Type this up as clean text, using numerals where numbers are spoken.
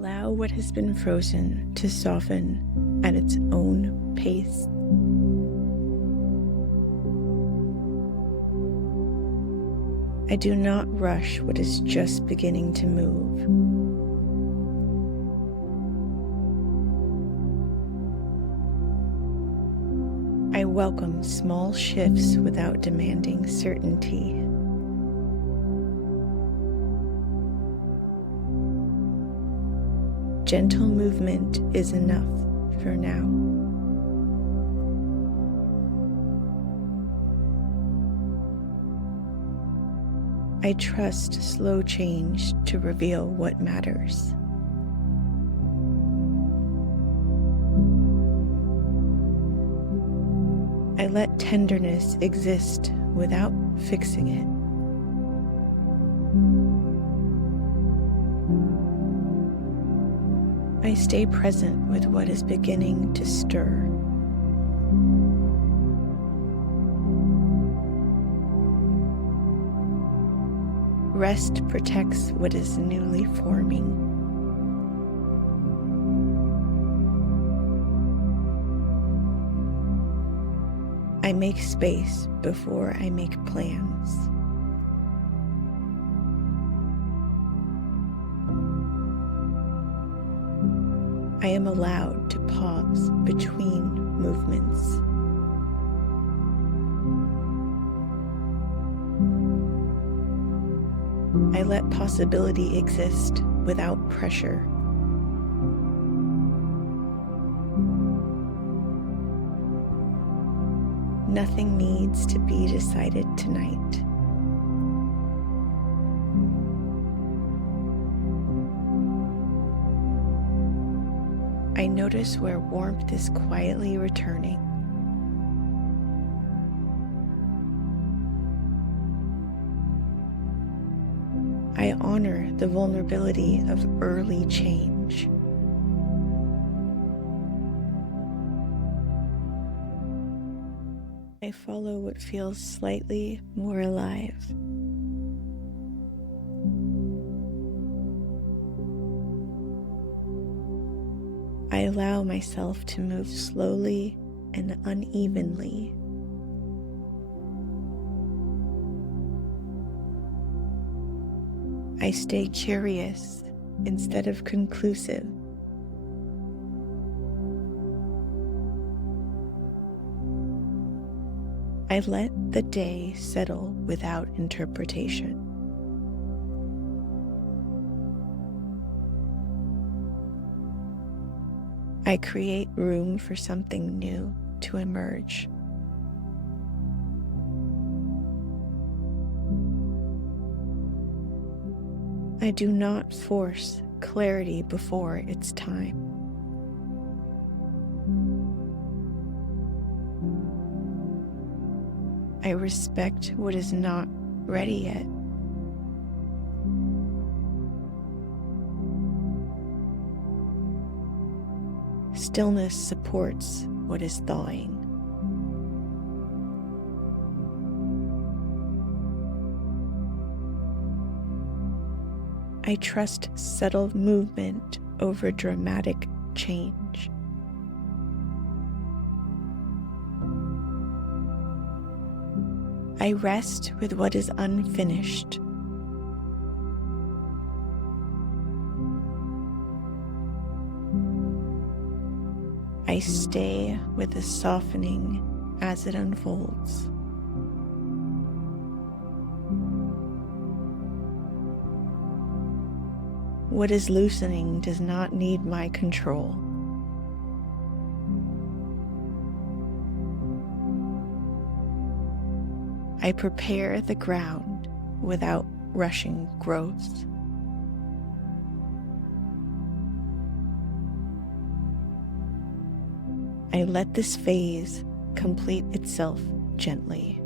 allow what has been frozen to soften at its own pace. I do not rush what is just beginning to move. I welcome small shifts without demanding certainty. Gentle movement is enough for now. I trust slow change to reveal what matters. I let tenderness exist without fixing it. I stay present with what is beginning to stir. Rest protects what is newly forming. I make space before I make plans. I am allowed to pause between movements. I let possibility exist without pressure. Nothing needs to be decided tonight. I notice where warmth is quietly returning. I honor the vulnerability of early change. I follow what feels slightly more alive. I allow myself to move slowly and unevenly. I stay curious instead of conclusive. I let the day settle without interpretation. I create room for something new to emerge. I do not force clarity before its time. I respect what is not ready yet. Stillness supports what is thawing. I trust settled movement over dramatic change. I rest with what is unfinished. I stay with the softening as it unfolds. What is loosening does not need my control. I prepare the ground without rushing growth. I let this phase complete itself gently.